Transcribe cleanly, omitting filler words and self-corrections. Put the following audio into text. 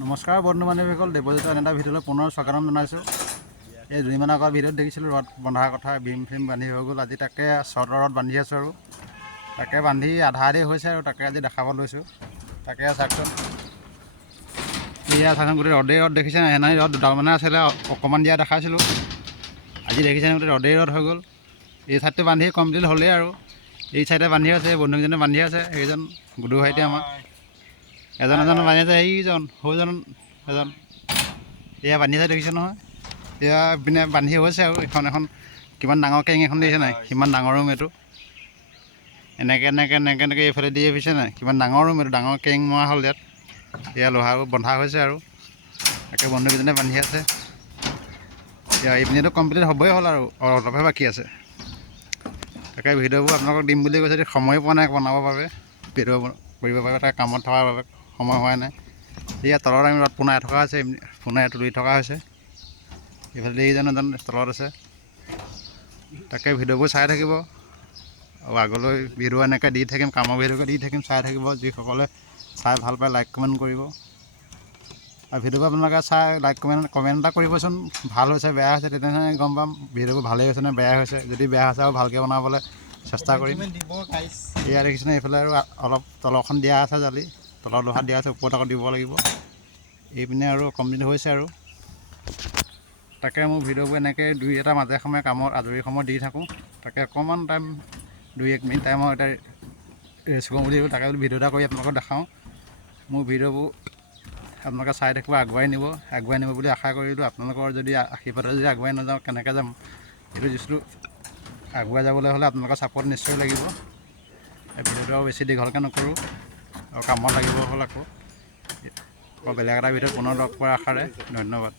নমস্কাৰ বন্ধু বান্ধৱীসকল, দেৱজিত এটা ভিডিঅ'লৈ পুনৰ স্বাগতম জনাইছোঁ। এই দুদিনমান আগৰ ভিডিঅ'ত দেখিছিলোঁ ৰদ বন্ধাৰ কথা, ভীম ফিম বান্ধি হৈ গ'ল। আজি তাকে চৰ্টৰ ৰদ বান্ধি আছোঁ আৰু তাকে বান্ধি আধা আধি হৈছে আৰু তাকে আজি দেখাব লৈছোঁ। তাকে চাওকচোন, এয়া চাওকচোন, গোটেই ৰদেই ৰদ দেখিছে নাই? সেইদিনা ৰদ দুডালমানে আছিলে, অকণমান দিয়া দেখাইছিলোঁ। আজি দেখিছেনে গোটেই ৰদেই ৰদ হৈ গ'ল। এই ছাইডটো বান্ধি কমপ্লিট হ'লেই আৰু এই ছাইডে বান্ধি আছে, বন্ধুকেইজনে বান্ধি আছে। সেইজন গুডু ভাইটি আমাৰ এজন বান্ধি আছে, সেইজন সৌজন এজন এয়া বান্ধি আছে, দেখিছে নহয়? এয়া পিনে বান্ধি হৈছে আৰু এখন কিমান ডাঙৰ কেং এখন দেখিছে নাই? কিমান ডাঙৰ ৰুম এইটো, এনেকৈ এইফালে দি আহিছে নাই? কিমান ডাঙৰ ৰুম এইটো, ডাঙৰ কেং মৰা হ'ল ইয়াত। এয়া লোহাৰো বন্ধা হৈছে আৰু তাকে বন্ধুকেইজনে বান্ধি আছে। এতিয়া এইপিনেতো কমপ্লিট হ'বই হ'ল আৰু অলপহে বাকী আছে। তাকে ভিডিঅ'বোৰ আপোনালোকক দিম বুলি কৈছে, সময় পোৱা নাই বনাবৰ বাবে, ভিডিঅ' কৰিব বাবে। তাকে কামত থকাৰ বাবে সময় হোৱা নাই। এয়া তলত আমি ৰদ পোনাই থকা হৈছে, পোনাই তুলি থকা হৈছে। এইফালে এইজন এজন তলত আছে। তাকে ভিডিঅ'বোৰ চাই থাকিব আৰু আগলৈ ভিডিঅ' এনেকৈ দি থাকিম, কামৰ ভিডিঅ'কে দি থাকিম, চাই থাকিব। যিসকলে চাই ভাল পায় লাইক কমেণ্ট কৰিব, আৰু ভিডিঅ'বোৰ আপোনালোকে চাই লাইক কমেণ্ট এটা কৰিবচোন। ভাল হৈছে বেয়া হৈছে তেনেধৰণে গম পাম ভিডিঅ'বোৰ ভালেই হৈছে নে বেয়া হৈছে। যদি বেয়া হৈছে আৰু ভালকৈ বনাবলৈ চেষ্টা কৰিম। এয়া দেখিছেনে, এইফালে আৰু অলপ তলখন দিয়া আছে জালি, তলৰ লোহা দিয়া আছে, ওপৰত আকৌ দিব লাগিব। এইপিনে আৰু কমপ্লিট হৈছে আৰু তাকে মোৰ ভিডিঅ'বোৰ এনেকৈ দুই এটা মাজে সময়ে কামত আজৰি সময় দি থাকোঁ। তাকে অকণমান টাইম 2-1 মিনিট টাইমৰ এটা ৰেষ্ট কৰোঁ বুলি তাকে ভিডিঅ' এটা কৰি আপোনালোকক দেখাওঁ। মোৰ ভিডিঅ'বোৰ আপোনালোকে চাই থাকিব, আগুৱাই নিব বুলি আশা কৰিলোঁ। আপোনালোকৰ যদি আশীৰ্বাদে যদি আগুৱাই নাযাওঁ কেনেকৈ যাম? এইটো যিটো আগুৱাই যাবলৈ হ'লে আপোনালোকৰ ছাপোৰ্ট নিশ্চয় লাগিব। এই ভিডিঅ'টো আৰু বেছি দীঘলকৈ নকৰোঁ আৰু কামত লাগিব হ'ল। আকৌ বেলেগ এটা ভিডিঅ'ত পুনৰ লগ পোৱাৰ আশাৰে ধন্যবাদ।